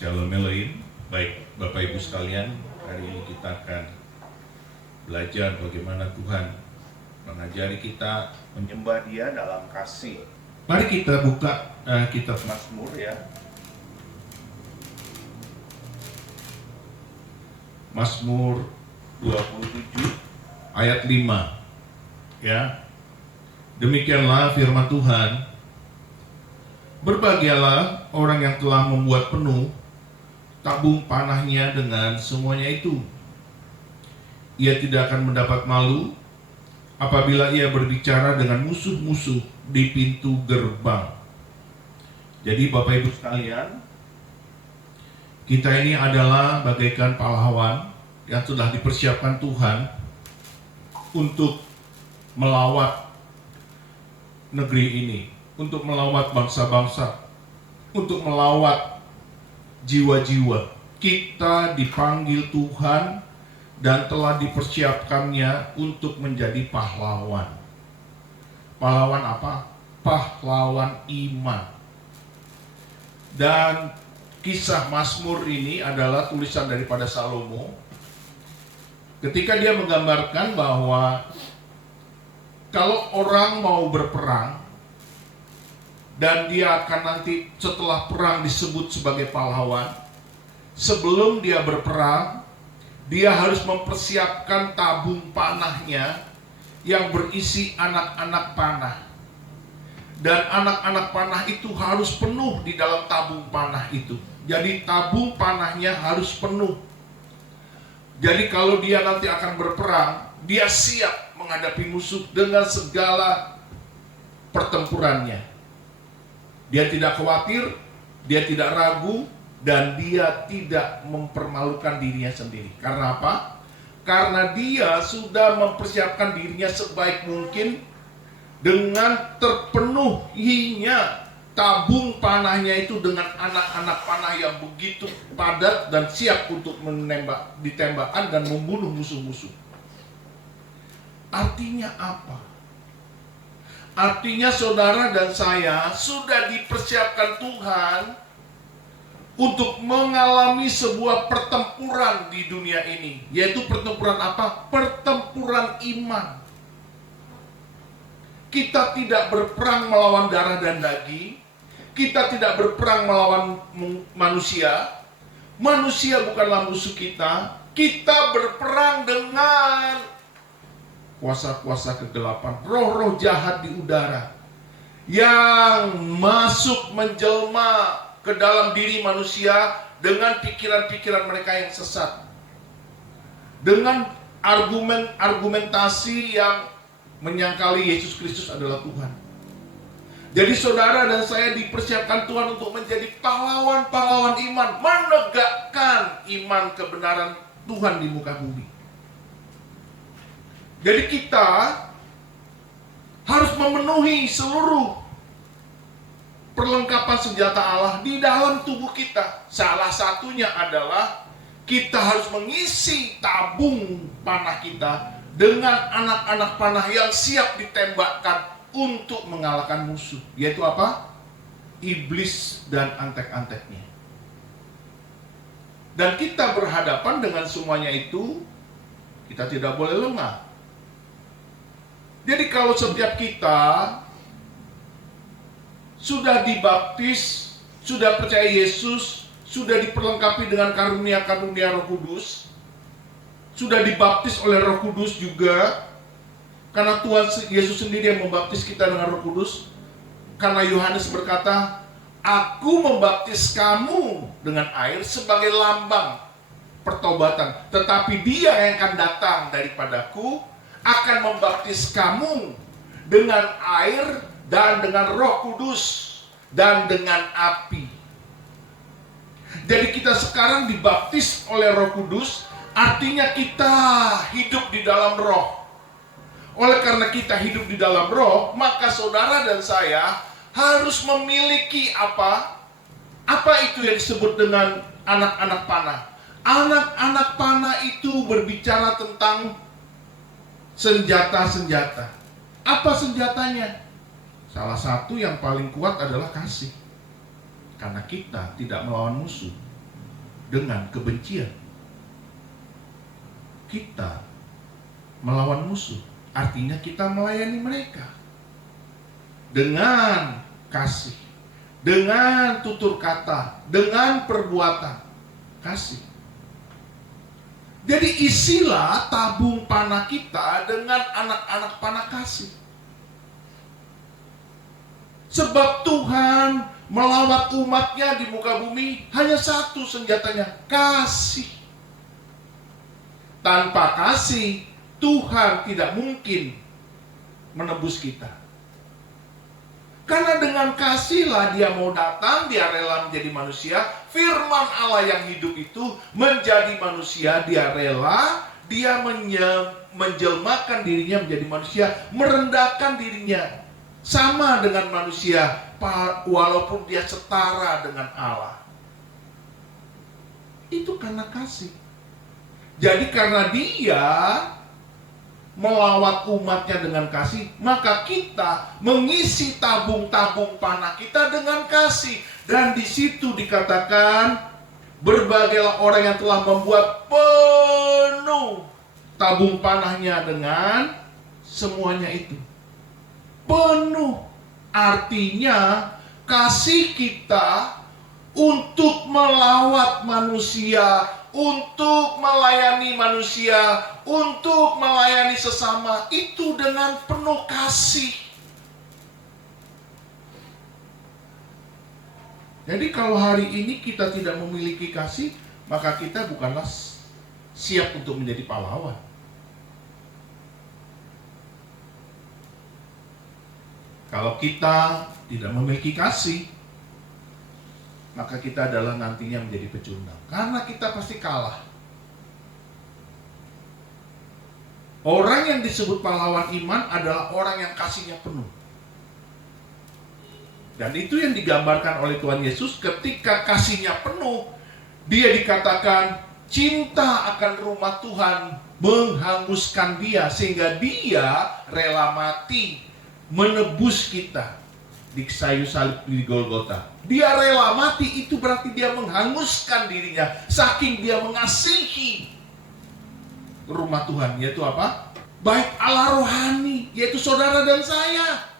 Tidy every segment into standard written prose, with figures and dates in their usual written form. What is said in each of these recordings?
Shalom Elohim. Baik Bapak Ibu sekalian, hari ini kita akan belajar bagaimana Tuhan mengajari kita menyembah Dia dalam kasih. Mari kita buka kitab Mazmur ya. Mazmur 27 ayat 5 ya. Demikianlah firman Tuhan. Berbahagialah orang yang telah membuat penuh tabung panahnya dengan semuanya itu. Ia tidak akan mendapat malu apabila ia berbicara dengan musuh-musuh di pintu gerbang. Jadi Bapak Ibu sekalian, kita ini adalah bagaikan pahlawan yang sudah dipersiapkan Tuhan untuk melawat negeri ini, untuk melawat bangsa-bangsa, untuk melawat jiwa-jiwa. Kita dipanggil Tuhan dan telah dipersiapkannya untuk menjadi pahlawan. Pahlawan apa? Pahlawan iman. Dan kisah Mazmur ini adalah tulisan daripada Salomo. Ketika dia menggambarkan bahwa kalau orang mau berperang dan dia akan nanti setelah perang disebut sebagai pahlawan, sebelum dia berperang, dia harus mempersiapkan tabung panahnya yang berisi anak-anak panah. Dan anak-anak panah itu harus penuh di dalam tabung panah itu. Jadi tabung panahnya harus penuh. Jadi kalau dia nanti akan berperang, dia siap menghadapi musuh dengan segala pertempurannya. Dia tidak khawatir, dia tidak ragu, dan dia tidak mempermalukan dirinya sendiri. Karena apa? Karena dia sudah mempersiapkan dirinya sebaik mungkin dengan terpenuhinya tabung panahnya itu dengan anak-anak panah yang begitu padat dan siap untuk ditembakkan dan membunuh musuh-musuh. Artinya apa? Artinya saudara dan saya sudah dipersiapkan Tuhan untuk mengalami sebuah pertempuran di dunia ini. Yaitu pertempuran apa? Pertempuran iman. Kita tidak berperang melawan darah dan daging. Kita tidak berperang melawan manusia. Manusia bukanlah musuh kita. Kita berperang dengan kuasa-kuasa kegelapan, roh-roh jahat di udara yang masuk menjelma ke dalam diri manusia dengan pikiran-pikiran mereka yang sesat, dengan argumentasi yang menyangkali Yesus Kristus adalah Tuhan. Jadi saudara dan saya dipersiapkan Tuhan untuk menjadi pahlawan-pahlawan iman, menegakkan iman kebenaran Tuhan di muka bumi. Jadi kita harus memenuhi seluruh perlengkapan senjata Allah di dalam tubuh kita. Salah satunya adalah kita harus mengisi tabung panah kita dengan anak-anak panah yang siap ditembakkan untuk mengalahkan musuh. Yaitu apa? Iblis dan antek-anteknya. Dan kita berhadapan dengan semuanya itu, kita tidak boleh lengah. Jadi kalau setiap kita sudah dibaptis, sudah percaya Yesus, sudah diperlengkapi dengan karunia-karunia Roh Kudus, sudah dibaptis oleh Roh Kudus juga, karena Tuhan Yesus sendiri yang membaptis kita dengan Roh Kudus. Karena Yohanes berkata, aku membaptis kamu dengan air sebagai lambang pertobatan, tetapi Dia yang akan datang daripadaku akan membaptis kamu dengan air dan dengan Roh Kudus dan dengan api. Jadi kita sekarang dibaptis oleh Roh Kudus, artinya kita hidup di dalam Roh. Oleh karena kita hidup di dalam Roh, maka saudara dan saya harus memiliki apa? Apa itu yang disebut dengan anak-anak panah? Anak-anak panah itu berbicara tentang senjata-senjata. Apa senjatanya? Salah satu yang paling kuat adalah kasih. Karena kita tidak melawan musuh. dengan kebencian. Kita melawan musuh, artinya kita melayani mereka dengan kasih, dengan tutur kata, dengan perbuatan kasih. Jadi isilah tabung panah kita dengan anak-anak panah kasih. Sebab Tuhan melawat umatnya di muka bumi hanya satu senjatanya, kasih. Tanpa kasih, Tuhan tidak mungkin menebus kita. Karena dengan kasihlah dia mau datang, dia rela menjadi manusia. Firman Allah yang hidup itu menjadi manusia, dia rela, dia menjelmakan dirinya menjadi manusia, merendahkan dirinya sama dengan manusia, walaupun dia setara dengan Allah. Itu karena kasih. Jadi karena dia melawat umatnya dengan kasih, maka kita mengisi tabung-tabung panah kita dengan kasih. Dan di situ dikatakan, berbagailah orang yang telah membuat penuh tabung panahnya dengan semuanya itu. Penuh, artinya kasih kita untuk melawat manusia, untuk melayani manusia, untuk melayani sesama, itu dengan penuh kasih. Jadi kalau hari ini kita tidak memiliki kasih, maka kita bukanlah siap untuk menjadi pahlawan. Kalau kita tidak memiliki kasih, maka kita adalah nantinya menjadi pecundang. Karena kita pasti kalah. Orang yang disebut pahlawan iman adalah orang yang kasihnya penuh. Dan itu yang digambarkan oleh Tuhan Yesus ketika kasihnya penuh. Dia dikatakan cinta akan rumah Tuhan menghanguskan dia, sehingga dia rela mati menebus kita di kayu salib di Golgota. Dia rela mati, itu berarti dia menghanguskan dirinya, saking dia mengasihi rumah Tuhan, yaitu apa? Baik Allah rohani, yaitu saudara dan saya.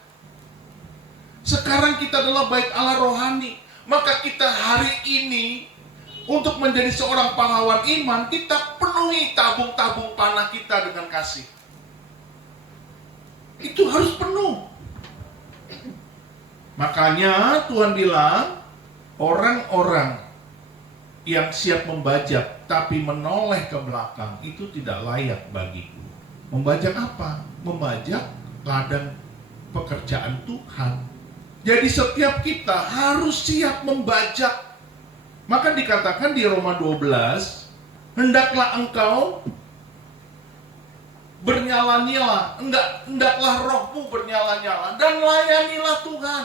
Sekarang kita adalah baik Allah rohani. Maka kita hari ini, untuk menjadi seorang pahlawan iman, kita penuhi tabung-tabung panah kita dengan kasih. Itu harus penuh. Makanya Tuhan bilang, orang-orang yang siap membajak tapi menoleh ke belakang, itu tidak layak bagiku. Membajak apa? Membajak ladang pekerjaan Tuhan. Jadi setiap kita harus siap membajak. Maka dikatakan di Roma 12, hendaklah engkau bernyala-nyala, hendaklah rohmu bernyala-nyala dan layanilah Tuhan.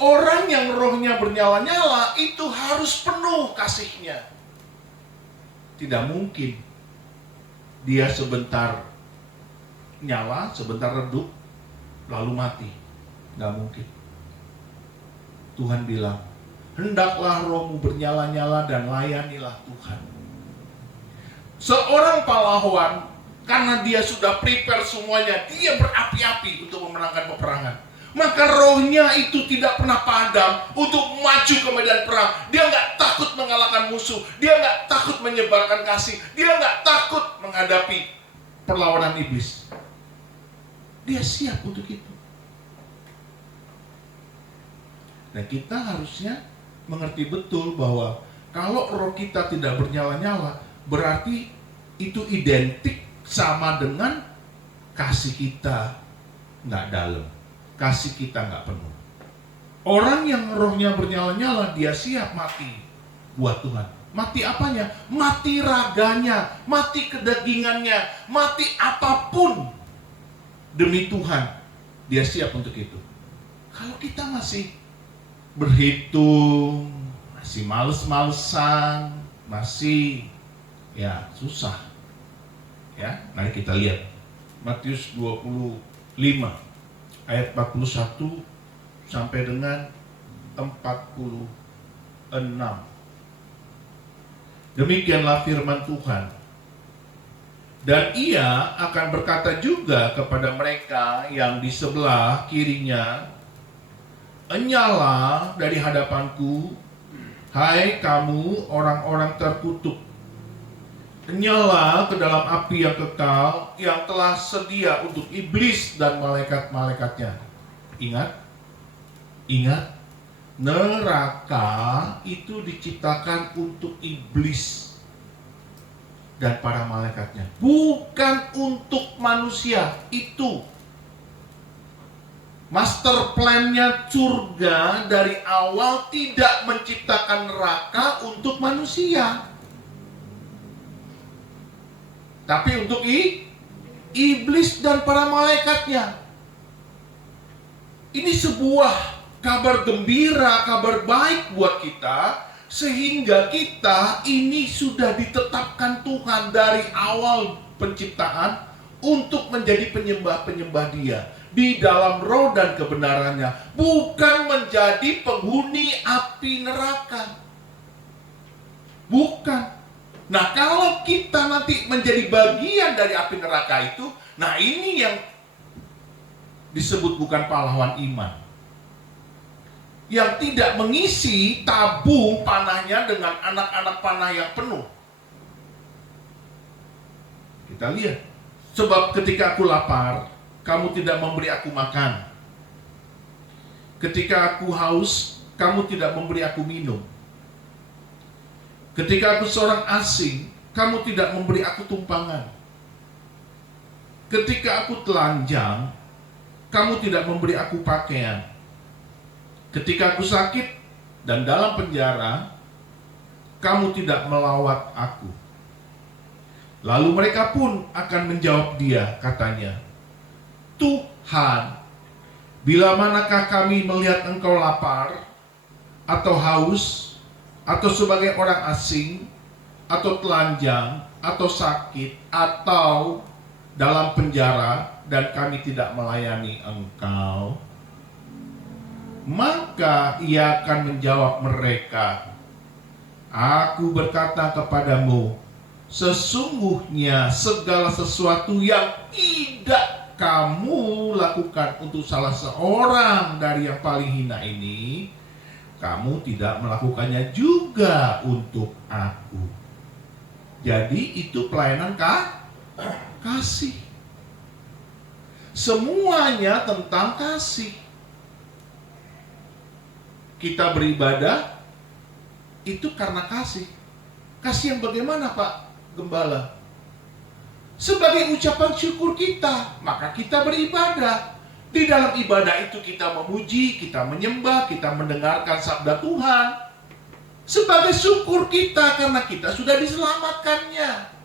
Orang yang rohnya bernyala-nyala itu harus penuh kasihnya. Tidak mungkin dia sebentar nyala, sebentar redup, lalu mati. Tidak mungkin. Tuhan bilang, hendaklah rohmu bernyala-nyala dan layanilah Tuhan. Seorang pahlawan, karena dia sudah prepare semuanya, dia berapi-api untuk memenangkan peperangan. Maka rohnya itu tidak pernah padam untuk maju ke medan perang. Dia nggak takut mengalahkan musuh. Dia nggak takut menyebarkan kasih. Dia nggak takut menghadapi perlawanan iblis. Dia siap untuk itu. Nah, kita harusnya mengerti betul bahwa kalau roh kita tidak bernyala-nyala, berarti itu identik sama dengan kasih kita nggak dalam, kasih kita nggak penuh. Orang yang rohnya bernyala-nyala, dia siap mati buat Tuhan. Mati apanya? Mati raganya, mati kedagingannya, mati apapun demi Tuhan. Dia siap untuk itu. Kalau kita masih berhitung, masih males-malesan, masih ya susah. Ya, mari kita lihat Matius 25 ayat 41 sampai dengan 46. Demikianlah firman Tuhan. Dan ia akan berkata juga kepada mereka yang di sebelah kirinya, "Enyalah dari hadapanku, hai kamu orang-orang terkutuk. Enyalah ke dalam api yang kekal yang telah sedia untuk iblis dan malaikat-malaikatnya." Ingat, neraka itu diciptakan untuk iblis dan para malaikatnya, bukan untuk manusia. Itu master plan-nya surga dari awal tidak menciptakan neraka untuk manusia, tapi untuk iblis dan para malaikatnya. Ini sebuah kabar gembira, kabar baik buat kita, sehingga kita ini sudah ditetapkan Tuhan dari awal penciptaan untuk menjadi penyembah-penyembah Dia di dalam roh dan kebenarannya, bukan menjadi penghuni api neraka. Bukan. Nah, kalau kita nanti menjadi bagian dari api neraka itu, nah ini yang disebut bukan pahlawan iman, yang tidak mengisi tabung panahnya dengan anak-anak panah yang penuh. Kita lihat, sebab ketika aku lapar, kamu tidak memberi aku makan. Ketika aku haus, kamu tidak memberi aku minum. Ketika aku seorang asing, kamu tidak memberi aku tumpangan. Ketika aku telanjang, kamu tidak memberi aku pakaian. Ketika aku sakit dan dalam penjara, kamu tidak melawat aku. Lalu mereka pun akan menjawab dia, katanya, "Tuhan, bila manakah kami melihat engkau lapar, atau haus, atau sebagai orang asing, atau telanjang, atau sakit, atau dalam penjara, dan kami tidak melayani engkau?" Maka ia akan menjawab mereka, "Aku berkata kepadamu, sesungguhnya segala sesuatu yang tidak kamu lakukan untuk salah seorang dari yang paling hina ini, kamu tidak melakukannya juga untuk aku." Jadi itu pelayanan kasih. Semuanya tentang kasih. Kita beribadah itu karena kasih. Kasih yang bagaimana, Pak Gembala? Sebagai ucapan syukur kita, maka kita beribadah. Di dalam ibadah itu kita memuji, kita menyembah, kita mendengarkan sabda Tuhan. Sebagai syukur kita karena kita sudah diselamatkannya.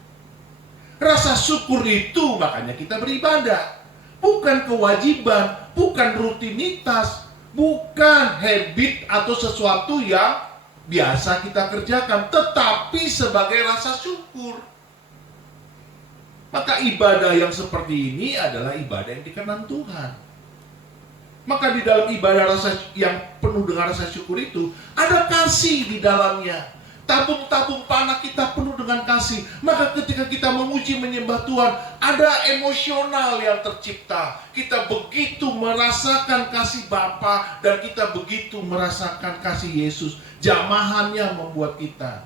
Rasa syukur itu makanya kita beribadah. Bukan kewajiban, bukan rutinitas, bukan habit atau sesuatu yang biasa kita kerjakan, tetapi sebagai rasa syukur. Maka ibadah yang seperti ini adalah ibadah yang dikenan Tuhan. Maka di dalam ibadah yang penuh dengan rasa syukur itu ada kasih di dalamnya. Tabung-tabung panah kita penuh dengan kasih. Maka ketika kita memuji menyembah Tuhan, ada emosional yang tercipta. Kita begitu merasakan kasih Bapa dan kita begitu merasakan kasih Yesus. Jamahannya membuat kita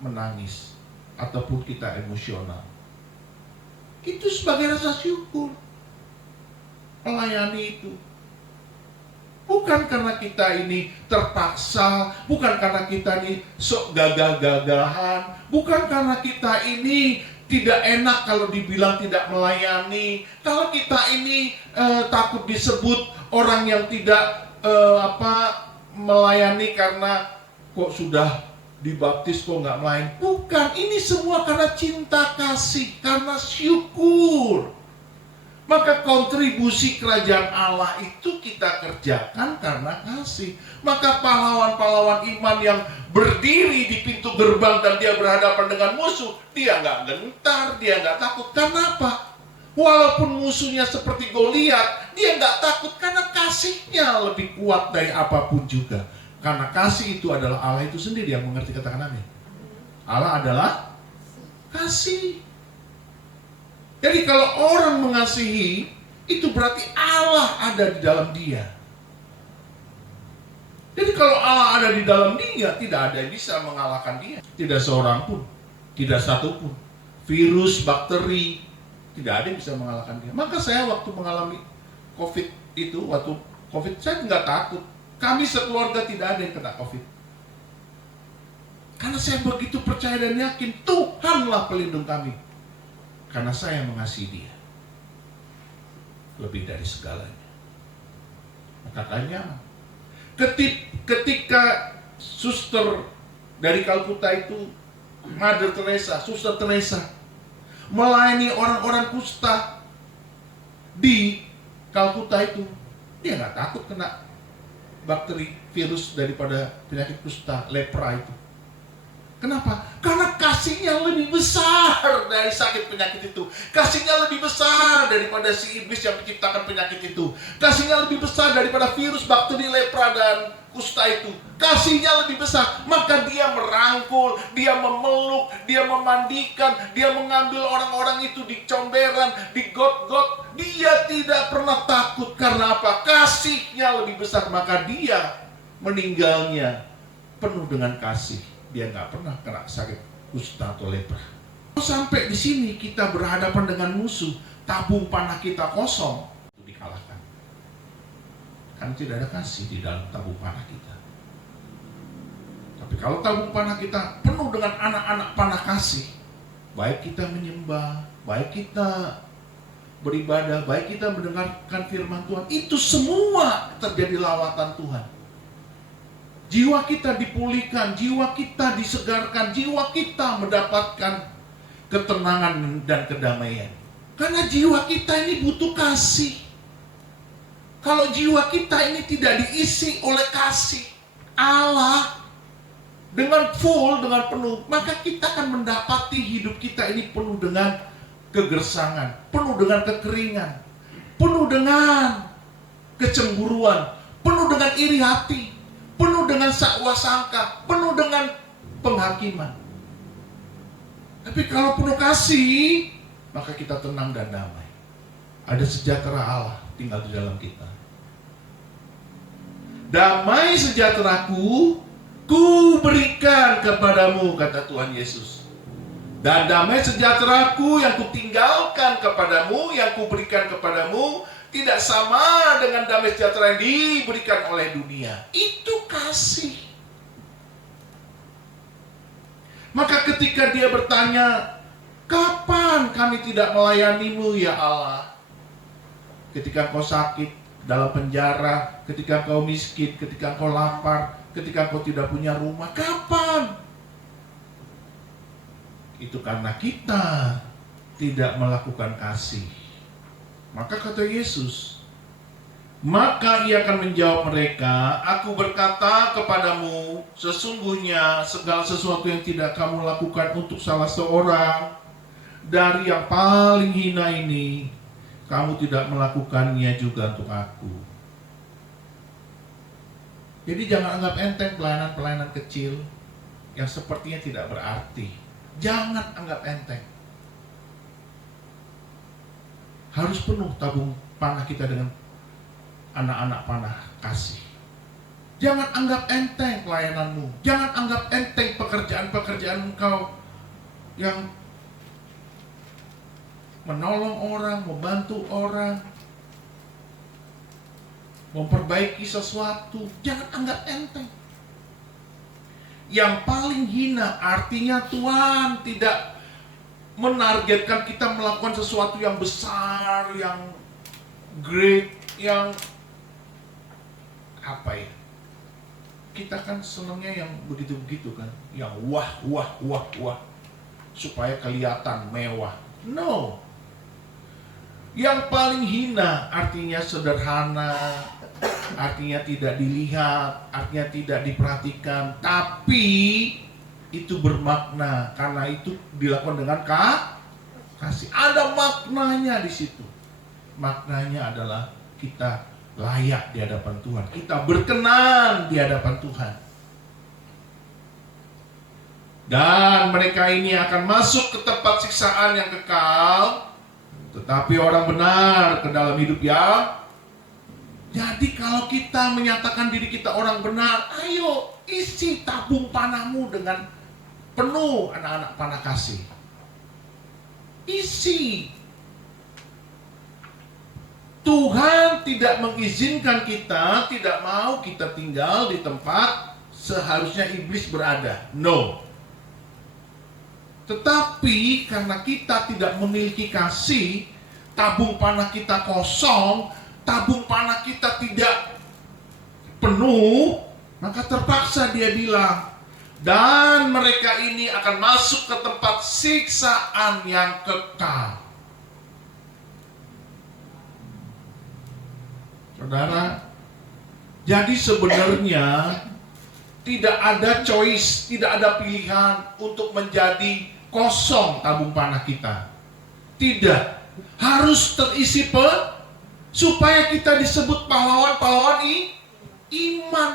menangis ataupun kita emosional. Itu sebagai rasa syukur. Melayani itu bukan karena kita ini terpaksa, bukan karena kita ini sok gagah-gagahan, bukan karena kita ini tidak enak kalau dibilang tidak melayani, kalau kita ini takut disebut orang yang tidak melayani karena kok sudah dibaptis kok nggak melayani. Bukan, ini semua karena cinta kasih, karena syukur. Maka kontribusi kerajaan Allah itu kita kerjakan karena kasih. Maka pahlawan-pahlawan iman yang berdiri di pintu gerbang dan dia berhadapan dengan musuh, dia nggak gentar, dia nggak takut. Kenapa? Walaupun musuhnya seperti Goliat, dia nggak takut karena kasihnya lebih kuat dari apapun juga. Karena kasih itu adalah Allah itu sendiri yang mengerti, katakan amin. Allah adalah kasih. Jadi kalau orang mengasihi, itu berarti Allah ada di dalam dia. Jadi kalau Allah ada di dalam dia, tidak ada yang bisa mengalahkan dia. Tidak seorang pun, tidak satu pun. Virus, bakteri, tidak ada yang bisa mengalahkan dia. Maka saya waktu mengalami COVID itu, waktu COVID saya nggak takut. Kami sekeluarga tidak ada yang kena COVID. Karena saya begitu percaya dan yakin Tuhanlah pelindung kami. Karena saya mengasihi dia lebih dari segalanya. Maka tanya, ketika suster dari Kalkuta itu, Mother Teresa, Suster Teresa, melayani orang-orang kusta di Kalkuta itu, dia nggak takut kena bakteri virus daripada penyakit kusta, lepra itu. Kenapa? Karena kasihnya lebih besar dari sakit penyakit itu. Kasihnya lebih besar daripada si iblis yang menciptakan penyakit itu. Kasihnya lebih besar daripada virus, bakteri, lepra, dan kusta itu. Kasihnya lebih besar. Maka dia merangkul, dia memeluk, dia memandikan, dia mengambil orang-orang itu di comberan, di got-got. Dia tidak pernah takut. Karena apa? Kasihnya lebih besar. Maka dia meninggalnya penuh dengan kasih. Dia nggak pernah kena sakit kusta atau lepra. Sampai di sini kita berhadapan dengan musuh, tabung panah kita kosong, itu dikalahkan. Kan tidak ada kasih di dalam tabung panah kita. Tapi kalau tabung panah kita penuh dengan anak-anak panah kasih, baik kita menyembah, baik kita beribadah, baik kita mendengarkan firman Tuhan, itu semua terjadi lawatan Tuhan. Jiwa kita dipulihkan, jiwa kita disegarkan, jiwa kita mendapatkan ketenangan dan kedamaian. Karena jiwa kita ini butuh kasih. Kalau jiwa kita ini tidak diisi oleh kasih Allah dengan full, dengan penuh, maka kita akan mendapati hidup kita ini penuh dengan kegersangan, penuh dengan kekeringan, penuh dengan kecemburuan, penuh dengan iri hati, penuh dengan sakwa sangka, penuh dengan penghakiman. Tapi kalau penuh kasih, maka kita tenang dan damai. Ada sejahtera Allah tinggal di dalam kita. Damai sejahteraku, ku berikan kepadamu, kata Tuhan Yesus. Dan damai sejahteraku yang ku tinggalkan kepadamu, yang ku berikan kepadamu, tidak sama dengan damai sejahtera yang diberikan oleh dunia. Itu kasih. Maka ketika dia bertanya, kapan kami tidak melayanimu ya Allah? Ketika kau sakit dalam penjara, ketika kau miskin, ketika kau lapar, ketika kau tidak punya rumah, kapan? Itu karena kita tidak melakukan kasih. Maka kata Yesus, maka ia akan menjawab mereka, aku berkata kepadamu, sesungguhnya segala sesuatu yang tidak kamu lakukan untuk salah seorang dari yang paling hina ini, kamu tidak melakukannya juga untuk aku. Jadi jangan anggap enteng pelayanan-pelayanan kecil yang sepertinya tidak berarti. Jangan anggap enteng. Harus penuh tabung panah kita dengan anak-anak panah kasih. Jangan anggap enteng pelayananmu. Jangan anggap enteng pekerjaan-pekerjaan engkau yang menolong orang, membantu orang, memperbaiki sesuatu. Jangan anggap enteng. Yang paling hina artinya Tuhan tidak menargetkan kita melakukan sesuatu yang besar, yang great, yang apa ya? Kita kan senangnya yang begitu-begitu kan, yang wah, supaya kelihatan mewah. No. Yang paling hina artinya sederhana, artinya tidak dilihat, artinya tidak diperhatikan, tapi itu bermakna karena itu dilakukan dengan kasih. Ada maknanya di situ. Maknanya adalah kita layak di hadapan Tuhan, kita berkenan di hadapan Tuhan. Dan mereka ini akan masuk ke tempat siksaan yang kekal, tetapi orang benar ke dalam hidup yang. Jadi kalau kita menyatakan diri kita orang benar, ayo isi tabung panahmu dengan penuh anak-anak panah kasih. Isi. Tuhan tidak mengizinkan kita, tidak mau kita tinggal di tempat seharusnya iblis berada. No. Tetapi karena kita tidak memiliki kasih, tabung panah kita kosong, tabung panah kita tidak penuh, maka terpaksa dia bilang, dan mereka ini akan masuk ke tempat siksaan yang kekal. Saudara, jadi sebenarnya tidak ada choice, tidak ada pilihan untuk menjadi kosong tabung panah kita. Tidak, harus terisi supaya kita disebut pahlawan-pahlawan iman.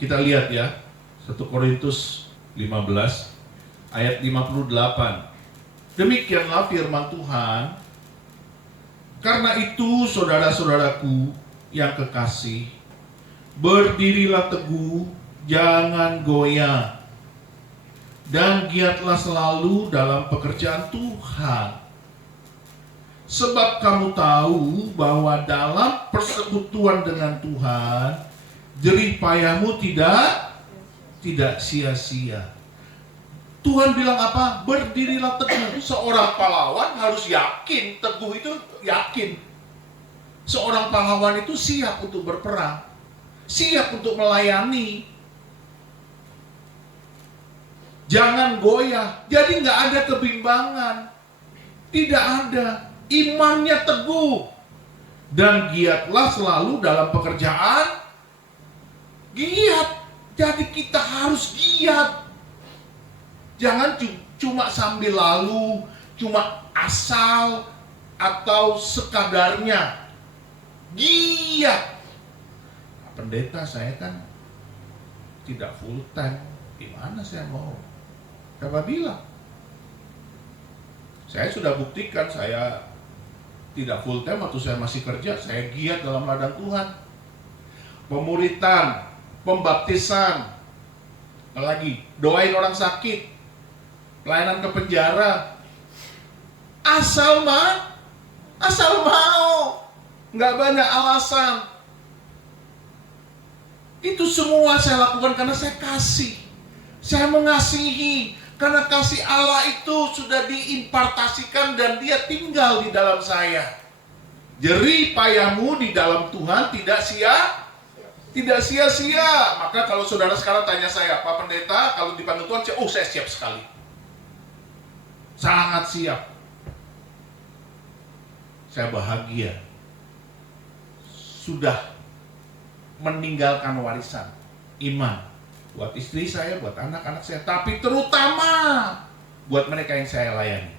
Kita lihat ya, 1 Korintus 15 ayat 58. Demikianlah firman Tuhan. Karena itu saudara-saudaraku yang kekasih, berdirilah teguh, jangan goyah, dan giatlah selalu dalam pekerjaan Tuhan. Sebab kamu tahu bahwa dalam persekutuan dengan Tuhan, jerih payahmu tidak sia-sia. Tuhan bilang apa? Berdirilah teguh. Seorang pahlawan harus yakin, teguh itu yakin. Seorang pahlawan itu siap untuk berperang, siap untuk melayani. Jangan goyah. Jadi nggak ada kebimbangan, tidak ada. Imannya teguh, dan giatlah selalu dalam pekerjaan. Giat. Jadi kita harus giat. Jangan cuma sambil lalu, cuma asal atau sekadarnya. Giat. Pendeta, saya kan tidak full time. Gimana saya mau? Siapa bilang? Saya sudah buktikan saya tidak full time waktu saya masih kerja. Saya giat dalam ladang Tuhan. Pemuritan, pembaptisan, apalagi doain orang sakit, pelayanan ke penjara. Asal mau, nggak banyak alasan. Itu semua saya lakukan karena saya kasih, saya mengasihi. Karena kasih Allah itu sudah diimpartasikan dan dia tinggal di dalam saya. Jerih payahmu di dalam Tuhan tidak sia-sia. Maka kalau saudara sekarang tanya saya, Pak Pendeta, kalau dipanggil Tuhan, saya siap sekali. Sangat siap. Saya bahagia. Sudah meninggalkan warisan iman buat istri saya, buat anak-anak saya, tapi terutama buat mereka yang saya layani.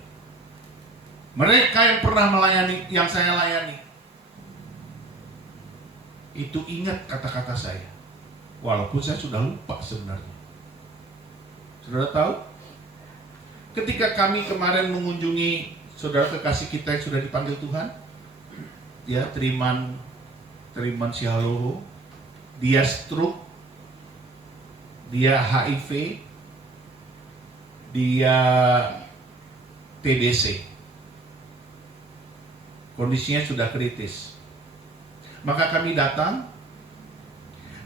Mereka yang pernah melayani, yang saya layani, itu ingat kata-kata saya, walaupun saya sudah lupa sebenarnya. Saudara tahu, ketika kami kemarin mengunjungi saudara kekasih kita yang sudah dipanggil Tuhan, ya, Triman Sialoho, dia stroke, dia HIV, dia TBC, kondisinya sudah kritis. Maka kami datang.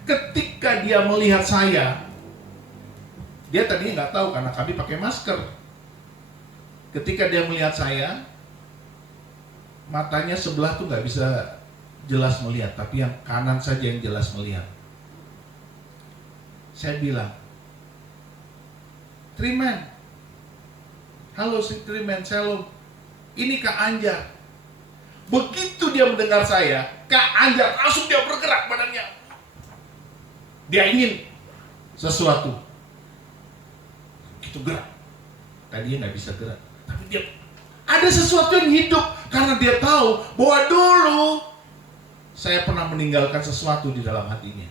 Ketika dia melihat saya, dia tadinya nggak tahu karena kami pakai masker. Ketika dia melihat saya, matanya sebelah tuh nggak bisa jelas melihat, tapi yang kanan saja yang jelas melihat. Saya bilang, Triman, halo si Triman, shalom, ini Kak Anjar. Begitu dia mendengar saya, Kak Anjar langsung dia bergerak badannya. Dia ingin sesuatu, gitu gerak. Tadinya nggak bisa gerak, tapi dia ada sesuatu yang hidup karena dia tahu bahwa dulu saya pernah meninggalkan sesuatu di dalam hatinya,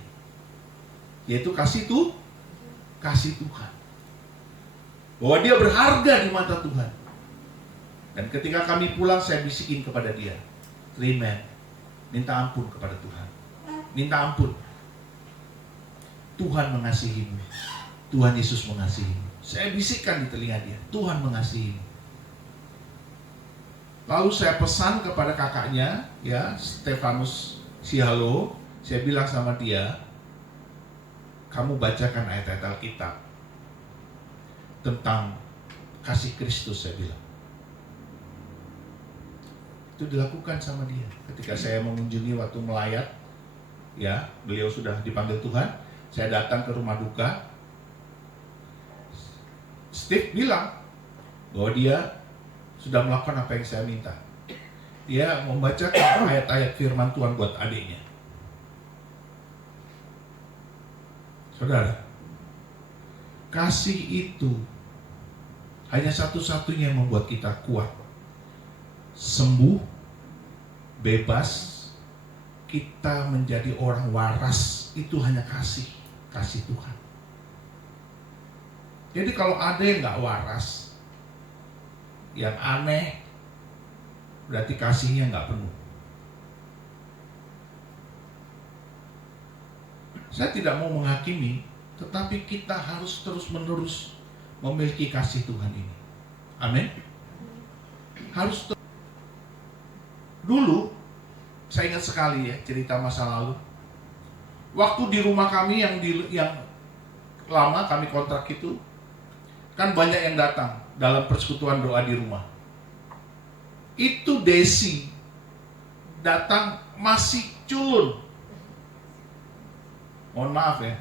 yaitu kasih kasih Tuhan. Bahwa dia berharga di mata Tuhan. Dan ketika kami pulang, saya bisikin kepada dia, Rimen, minta ampun kepada Tuhan. Minta ampun. Tuhan mengasihimu. Tuhan Yesus mengasihimu. Saya bisikkan di telinga dia, Tuhan mengasihimu. Lalu saya pesan kepada kakaknya, ya, Stefanus Sihalo, saya bilang sama dia, kamu bacakan ayat-ayat Alkitab tentang kasih Kristus, saya bilang. Itu dilakukan sama dia. Ketika saya mengunjungi waktu melayat, ya, beliau sudah dipanggil Tuhan, saya datang ke rumah duka. Steve bilang bahwa dia sudah melakukan apa yang saya minta. Dia membacakan ayat-ayat firman Tuhan buat adiknya. Saudara, kasih itu hanya satu-satunya yang membuat kita kuat, sembuh, bebas, kita menjadi orang waras. Itu hanya kasih Tuhan. Jadi kalau ada yang gak waras, yang aneh, berarti kasihnya gak penuh. Saya tidak mau menghakimi, tetapi kita harus terus-menerus memiliki kasih Tuhan ini. Amin. Dulu, saya ingat sekali ya cerita masa lalu. Waktu di rumah kami yang lama kami kontrak itu, kan banyak yang datang dalam persekutuan doa di rumah. Itu Desi datang masih culun. Mohon maaf ya,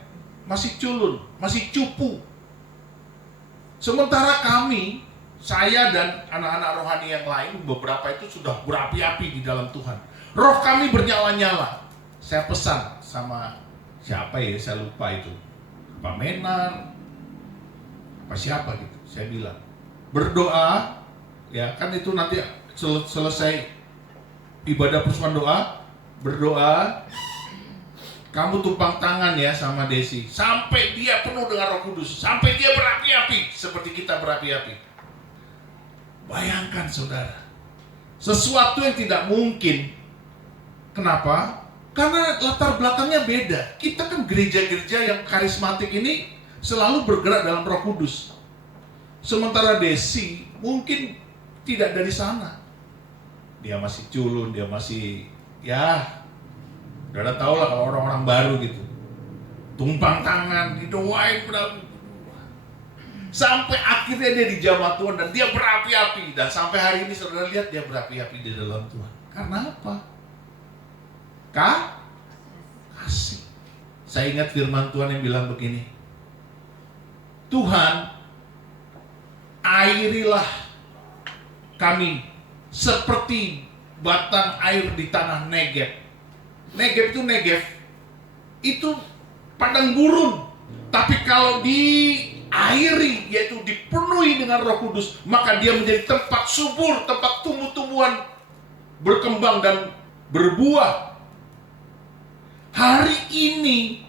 masih culun, masih cupu. Sementara kami, saya dan anak-anak rohani yang lain, beberapa itu sudah berapi-api di dalam Tuhan. Roh kami bernyala-nyala. Saya pesan sama siapa ya, saya lupa itu, Pak Menar, apa siapa gitu. Saya bilang, berdoa, ya kan itu nanti selesai ibadah persekutuan doa, berdoa, kamu tumpang tangan ya sama Desi, sampai dia penuh dengan Roh Kudus, sampai dia berapi-api, seperti kita berapi-api. Bayangkan saudara, sesuatu yang tidak mungkin. Kenapa? Karena latar belakangnya beda. Kita kan gereja-gereja yang karismatik ini selalu bergerak dalam Roh Kudus. Sementara Desi mungkin tidak dari sana. Dia masih culun, dia masih, ya, udah tahu lah kalau orang-orang baru gitu. Tumpang tangan, didoain, sampai akhirnya dia dijamah Tuhan dan dia berapi-api. Dan sampai hari ini saudara lihat dia berapi-api di dalam Tuhan. Karena apa? Kasih. Saya ingat firman Tuhan yang bilang begini, Tuhan, airilah kami seperti batang air di tanah Negev. Negev itu padang gurun. Tapi kalau diairi, yaitu dipenuhi dengan Roh Kudus, maka dia menjadi tempat subur, tempat tumbuh-tumbuhan berkembang dan berbuah. Hari ini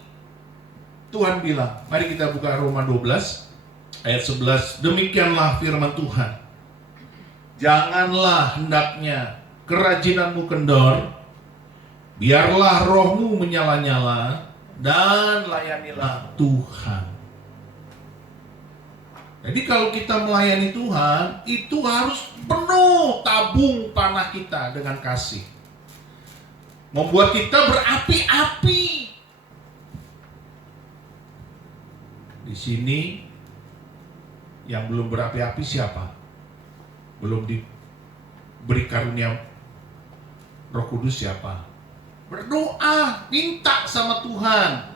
Tuhan bilang, mari kita buka Roma 12 ayat 11. Demikianlah firman Tuhan, janganlah hendaknya kerajinanmu kendor, biarlah rohmu menyala-nyala, dan layanilah Tuhan. Jadi kalau kita melayani Tuhan, itu harus penuh tabung panah kita dengan kasih. Membuat kita berapi-api. Di sini yang belum berapi-api siapa? Belum diberi karunia Roh Kudus siapa? Berdoa, minta sama Tuhan.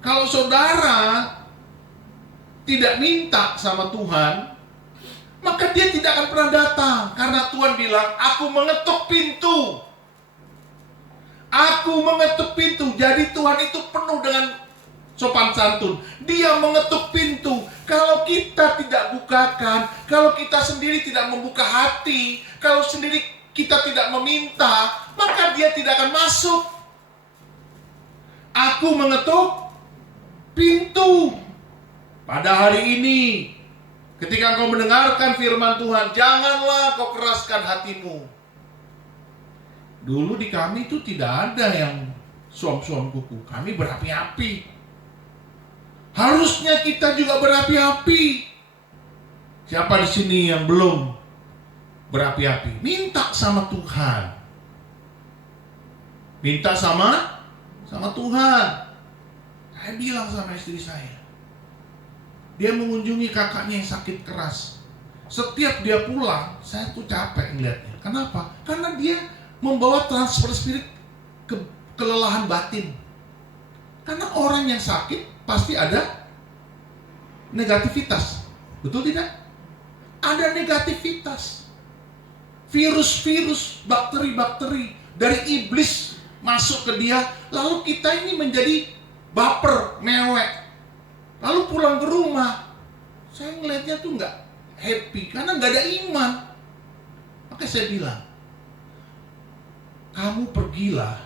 Kalau saudara tidak minta sama Tuhan, maka dia tidak akan pernah datang. Karena Tuhan bilang, aku mengetuk pintu. Aku mengetuk pintu. Jadi Tuhan itu penuh dengan sopan santun. Dia mengetuk pintu. Kalau kita tidak bukakan, kalau kita sendiri tidak membuka hati, kalau sendiri kita tidak meminta, maka dia tidak akan masuk. Aku mengetuk pintu. Pada hari ini, ketika engkau mendengarkan firman Tuhan, janganlah kau keraskan hatimu. Dulu di kami itu tidak ada yang suam-suam kuku. Kami berapi-api. Harusnya kita juga berapi-api. Siapa di sini yang belum berapi-api? Minta sama Tuhan. Minta sama Tuhan. Saya bilang sama istri saya, dia mengunjungi kakaknya yang sakit keras. Setiap dia pulang, saya tuh capek ngeliatnya. Kenapa? Karena dia membawa transfer spirit kelelahan batin. Karena orang yang sakit pasti ada negativitas. Betul tidak? Ada negativitas. Virus-virus, bakteri-bakteri dari iblis masuk ke dia. Lalu kita ini menjadi baper, mewek. Lalu pulang ke rumah, saya ngelihatnya tuh nggak happy karena nggak ada iman. Maka saya bilang, kamu pergilah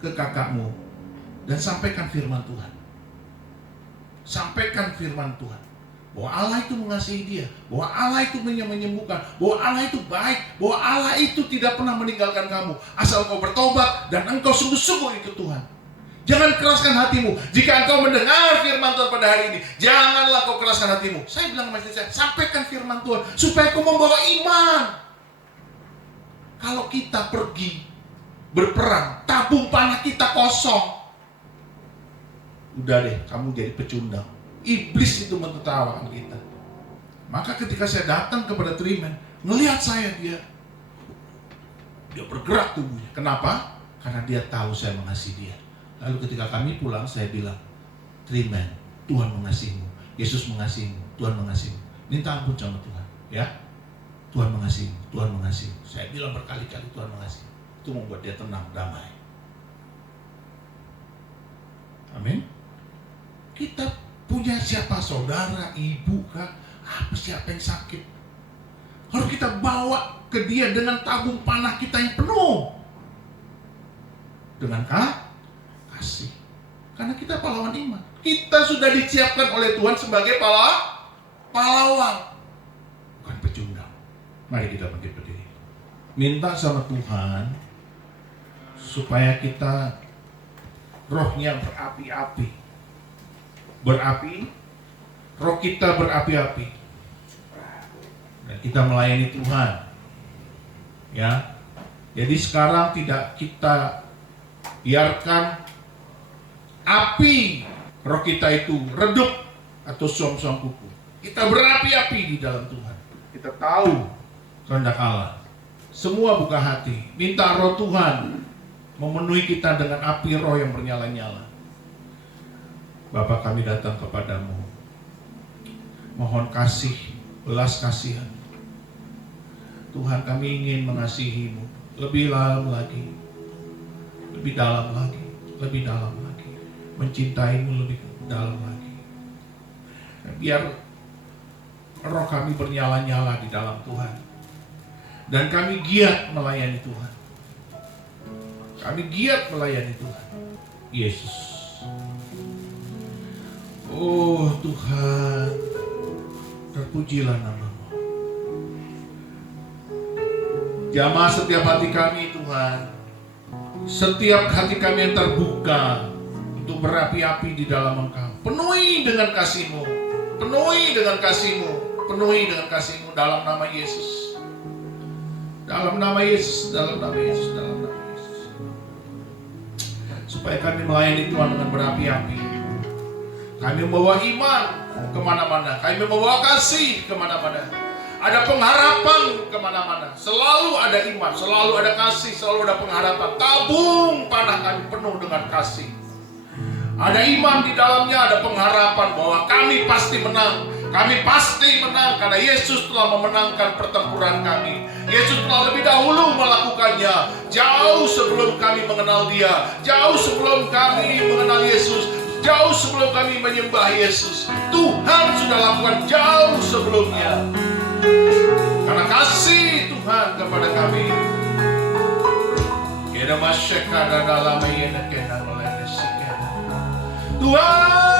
ke kakakmu dan sampaikan firman Tuhan. Sampaikan firman Tuhan bahwa Allah itu mengasihi dia, bahwa Allah itu menyembuhkan, bahwa Allah itu baik, bahwa Allah itu tidak pernah meninggalkan kamu asal kau bertobat dan engkau sungguh-sungguh ikut Tuhan. Jangan keraskan hatimu. Jika engkau mendengar firman Tuhan pada hari ini, janganlah kau keraskan hatimu. Saya bilang sama istri saya, sampaikan firman Tuhan supaya kau membawa iman. Kalau kita pergi berperang, tabung panah kita kosong, udah deh, kamu jadi pecundang. Iblis itu menertawakan kita. Maka ketika saya datang kepada Trimen, ngelihat saya, dia bergerak tubuhnya. Kenapa? Karena dia tahu saya mengasihi dia. Lalu ketika kami pulang, saya bilang, Trimen, Tuhan mengasihimu, Yesus mengasihimu, Tuhan mengasihimu. Minta ampun sama Tuhan, ya. Tuhan mengasihimu, Tuhan mengasihimu. Saya bilang berkali-kali, Tuhan mengasihimu. Itu membuat dia tenang, damai. Amin. Kita punya siapa? Saudara, ibu kah? Siapa yang sakit? Kalau kita bawa ke dia dengan tabung panah kita yang penuh. Dengan kasih. Karena kita pahlawan iman. Kita sudah disiapkan oleh Tuhan sebagai pahlawan. Bukan pecundang. Mari kita berdiri. Minta sama Tuhan supaya kita rohnya berapi-api. Roh kita berapi-api. Dan kita melayani Tuhan. Ya. Jadi sekarang tidak kita biarkan api roh kita itu redup atau suam-suam kuku. Kita berapi-api di dalam Tuhan. Kita tahu kehendak Allah. Semua buka hati. Minta roh Tuhan memenuhi kita dengan api roh yang bernyala-nyala. Bapa, kami datang kepadamu. Mohon kasih, belas kasihan. Tuhan, kami ingin mengasihimu lebih dalam lagi. Lebih dalam lagi. Lebih dalam lagi. Mencintaimu lebih dalam lagi. Biar roh kami bernyala-nyala di dalam Tuhan. Dan kami giat melayani Tuhan. Kami giat melayani Tuhan. Yesus. Oh Tuhan, terpujilah nama-Mu. Jamah setiap hati kami Tuhan. Setiap hati kami yang terbuka untuk berapi-api di dalam Engkau. Penuhi dengan kasih-Mu. Penuhi dengan kasih-Mu. Penuhi dengan kasih-Mu dalam nama Yesus. Dalam nama Yesus. Dalam nama Yesus. Dalam nama Yesus. Supaya kami melayani Tuhan dengan berapi-api. Kami membawa iman kemana-mana. Kami membawa kasih kemana-mana. Ada pengharapan kemana-mana. Selalu ada iman. Selalu ada kasih. Selalu ada pengharapan. Tabung panah kami penuh dengan kasih. Ada iman di dalamnya, ada pengharapan bahwa kami pasti menang. Kami pasti menang karena Yesus telah memenangkan pertempuran kami. Yesus telah lebih dahulu melakukannya. Jauh sebelum kami mengenal Dia. Jauh sebelum kami mengenal Yesus. Jauh sebelum kami menyembah Yesus. Tuhan sudah lakukan jauh sebelumnya. Karena kasih Tuhan kepada kami. Tuhan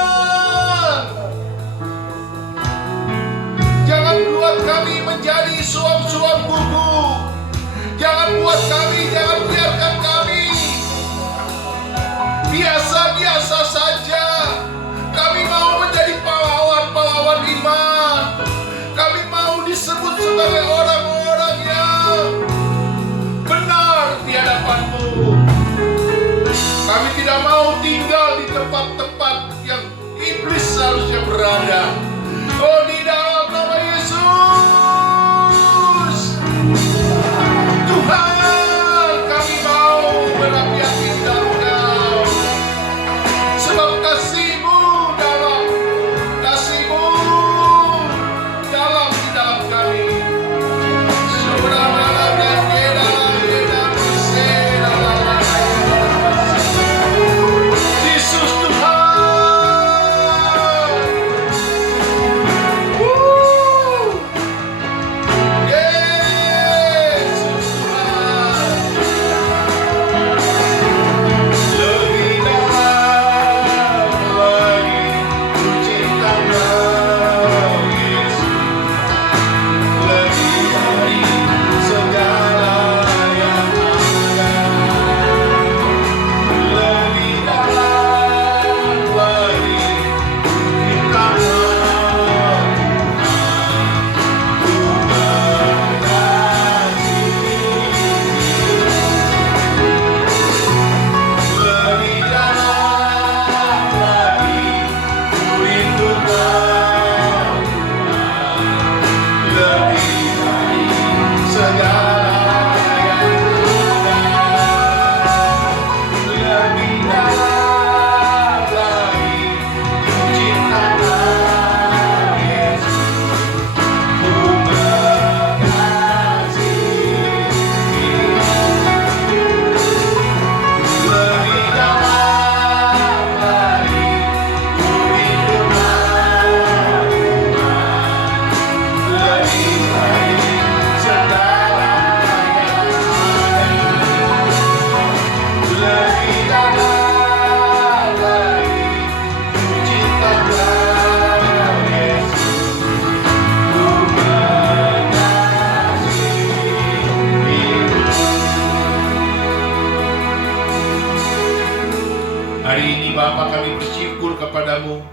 bersyukur kepadamu.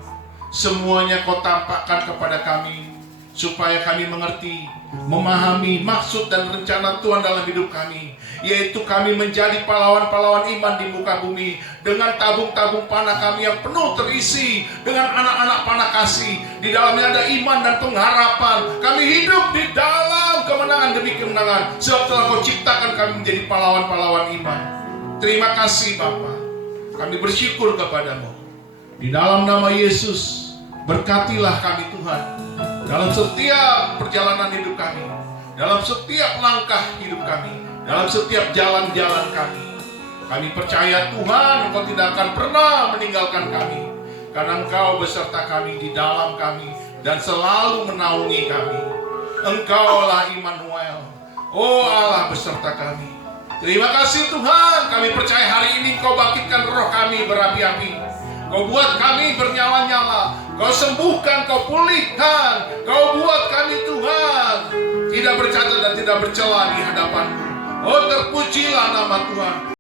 Semuanya kau tampakkan kepada kami, supaya kami mengerti, memahami maksud dan rencana Tuhan dalam hidup kami, yaitu kami menjadi pahlawan-pahlawan iman di muka bumi, dengan tabung-tabung panah kami yang penuh terisi dengan anak-anak panah kasih. Di dalamnya ada iman dan pengharapan. Kami hidup di dalam kemenangan demi kemenangan, sebab telah kau ciptakan kami menjadi pahlawan-pahlawan iman. Terima kasih Bapa, kami bersyukur kepadamu. Di dalam nama Yesus, berkatilah kami Tuhan, dalam setiap perjalanan hidup kami, dalam setiap langkah hidup kami, dalam setiap jalan-jalan kami. Kami percaya Tuhan, Engkau tidak akan pernah meninggalkan kami, karena Engkau beserta kami, di dalam kami, dan selalu menaungi kami. Engkaulah Immanuel, oh Allah beserta kami. Terima kasih Tuhan, kami percaya hari ini Engkau bangkitkan roh kami berapi-api. Kau buat kami bernyala-nyala, Kau sembuhkan, Kau pulihkan, Kau buat kami Tuhan tidak bercacat dan tidak bercela di hadapan-Mu. Oh terpujilah nama Tuhan.